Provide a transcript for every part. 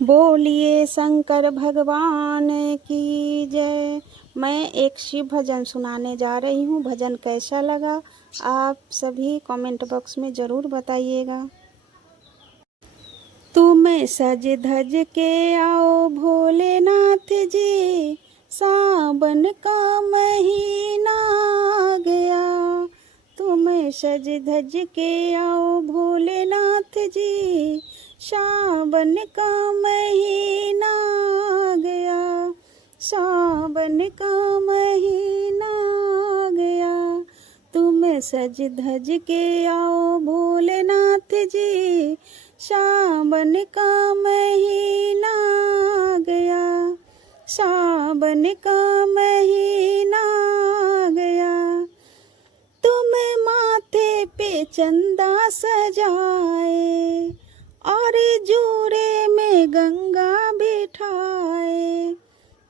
बोलिए शंकर भगवान की जय। मैं एक शिव भजन सुनाने जा रही हूँ। भजन कैसा लगा आप सभी कमेंट बॉक्स में ज़रूर बताइएगा। तुम सज धज के आओ भोलेनाथ जी, सावन का महीना आ गया। तुम सज धज के आओ भोलेनाथ जी, सावन का महीना आ गया। सावन का महीना आ गया। तुम सज धज के आओ भोलेनाथ जी, सावन का महीना आ गया। सावन का महीना आ गया। तुम माथे पे चंदा सजाए और जोड़े में गंगा बिठाए।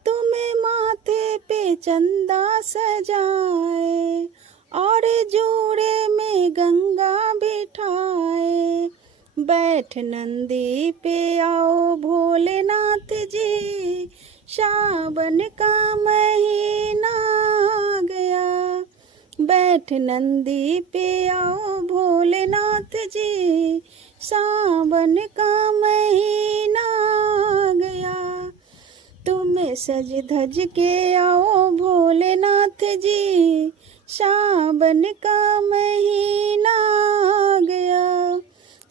तुम माथे पे चंदा सजाए और जोड़े में गंगा बिठाए। बैठ नंदी पे आओ भोलेनाथ जी, सावन का महीना आ गया। बैठ नंदी पे आओ भोलेनाथ जी, सावन का महीना आ गया। तुम सज धज के आओ भोलेनाथ जी, सावन का महीना आ गया।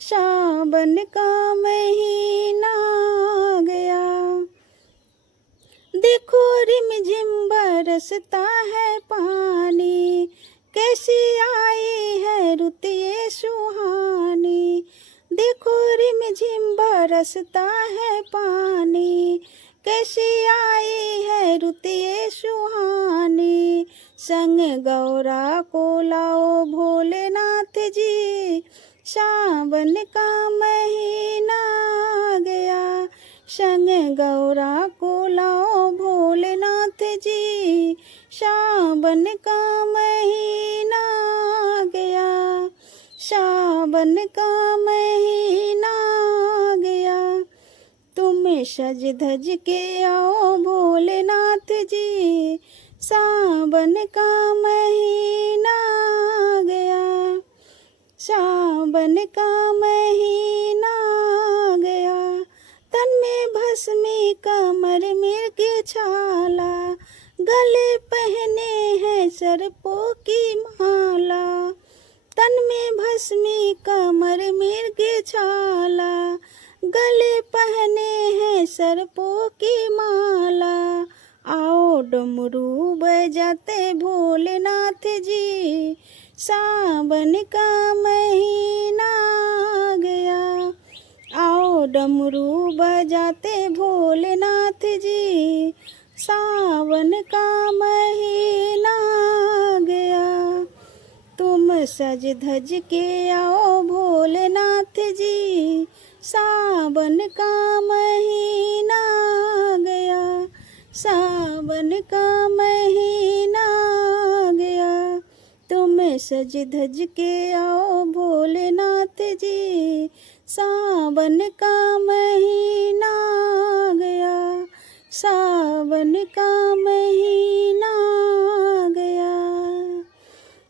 सावन का महीना आ गया। देखो रिमझिम बरसता है पानी, कैसी आई है रुत ये सुहानी। देखो रिमझिम बरसता है पानी, कैसी आई है रुत ये सुहानी। संग गौरा को लाओ भोलेनाथ जी, सावन का महीना आ गया। संग गौरा को लाओ भोलेनाथ जी, सावन का महीना आ गया। सावन का महीना आ गया। तुम सज धज के आओ भोलेनाथ जी, सावन का महीना आ गया। सावन का महीना आ गया। तन में भस्मी कमर मिर्ग छाला, गले पहने हैं सर्पों की माला। तन में भस्मी कमर मिर्ग छाला, गले पहने हैं सर्पों की माला। आओ डमरू बजाते भोलेनाथ जी, सावन का महीना आ गया। आओ डमरू बजाते भोलेनाथ जी, सावन का महीना आ गया। तुम सज धज के आओ भोलेनाथ जी, सावन का महीना आ गया। सावन का महीना आ गया। तुम सज धज के आओ भोलेनाथ जी, सावन का महीना आ गया। सावन का महीना आ गया।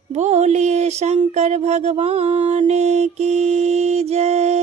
बोलिए शंकर भगवान की जय।